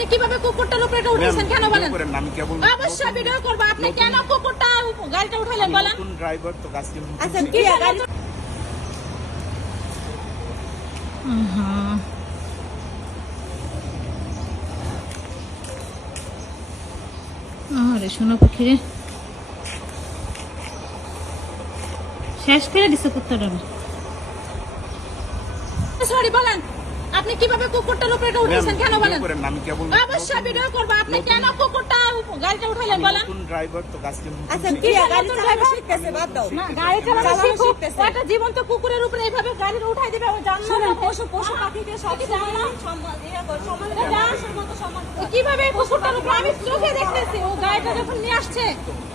আপনি কিভাবে কুকুরটার উপরে এটা উঠেছেন কেন বলেন? অবশ্যই ভিডিও করব। আপনি কেন কুকুরটা গাড়িটা উঠাইলেন বলেন? নতুন ড্রাইভার তো গাছটি আচ্ছা কি গাড়ি আরে শোনো পাখি রে, শেষ করে দিছে কুত্তাটা। সরি বলেন, আপনি কিভাবে কুকুরটার উপরে এটা উঠেছেন কেন বলেন? অবশ্যই ভিডিও করব। আপনি কেন কুকুরটা গাড়িটা উঠাইলেন বলেন? নতুন ড্রাইভার তো গাছটি আচ্ছা কি গাড়ি চালানো শিখতেছে বাদ দাও না, গাড়ি চালানো শিখতেছে। একটা জীবন্ত কুকুরের উপরে এইভাবে গাড়ি উঠাই দিবে, ও জানো না পশু পাখিকে সব সম্মান কিভাবে কুকুরটার উপরে আমি চোখে দেখতেছি, ও গাড়িটা যখন নিয়ে আসছে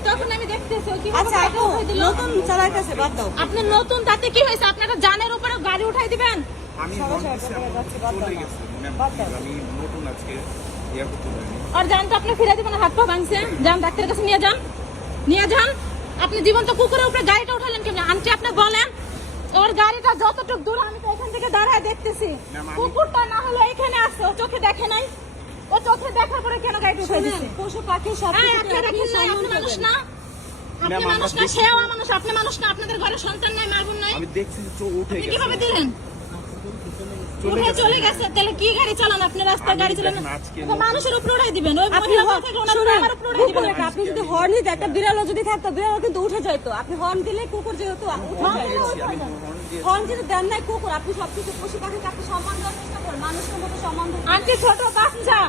তখন আমি দেখতেছি ও কিভাবে গাড়িটা উঠাই দিল। নতুন চালাইতেছে বাদ দাও। আপনি নতুন তাতে কি হয়েছে? আপনারা জানের উপরে গাড়ি উঠাই দিবেন? আমি নতুন আজকে আর জান তো আপনি ফিরে দিবেন, হাত পা ভাঙছে, যান ডাক্তারের কাছে নিয়ে যান, নিয়ে যান। আপনি জীবন্ত কুকুরের উপরে গাড়িটা উঠালেন কেমন? আন্টি আপনি বলেন, ওর গাড়িটা যতটুকু দূর আমি তো এখান থেকে দাঁড়ায় দেখতেছি, কুকুরটা না হলে এখানে আসছে, ও চোখে দেখে নাই, ও চোখে দেখার পরে কেন গাড়িটা উঠাই দিচ্ছে? পশু পাখি সব আপনি দেখেন না, আপনি মানুষ না, আপনি মানুষ না, সেও মানুষ, আপনি মানুষ না, আপনাদের ঘরে সন্তান নাই, মা বোন নাই, আমি দেখছি তো উঠে গেছে। কিভাবে দিলেন? চলে গেছে, তাহলে কি গাড়ি চালান আপনি? রাস্তায় গাড়ি চালান, মানুষের উপরে উঠাই দিবেন, ওই মহিলা থেকে ওনার আমার উপরে উঠাই দিবেন। আপনি যদি হর্ন দিতে, একটা বিড়ালও যদি থাকতো, বিড়ালও কিন্তু উঠে যেত। আপনি হর্ন দিলে কুকুর যেহেতু হর্ন যদি দেন নাই কুকুর, আপনি সবকিছু পশু পাখিকে আপনি সম্মান দেওয়ার চেষ্টা করেন, মানুষের মতো সম্মান দেন। আন্টি ছোট বাচ্চা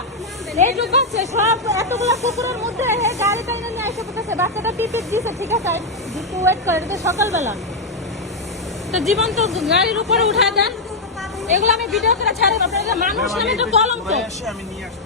এইটুকু বাচ্চা সব এতগুলো কুকুরের মধ্যে গাড়ি টাইনে নিয়ে এসে পড়তেছে, বাচ্চাটা টিপিট দিছে, ঠিক আছে একটু ওয়েট করে, এটা তো সকালবেলা, তো জীবন্ত গাড়ির উপরে উঠায় দেন। এগুলো আমি ভিডিও করে ছাড়ব, আপনারা মানুষ নামে তো কলঙ্ক। আমি নিয়ে আসবো।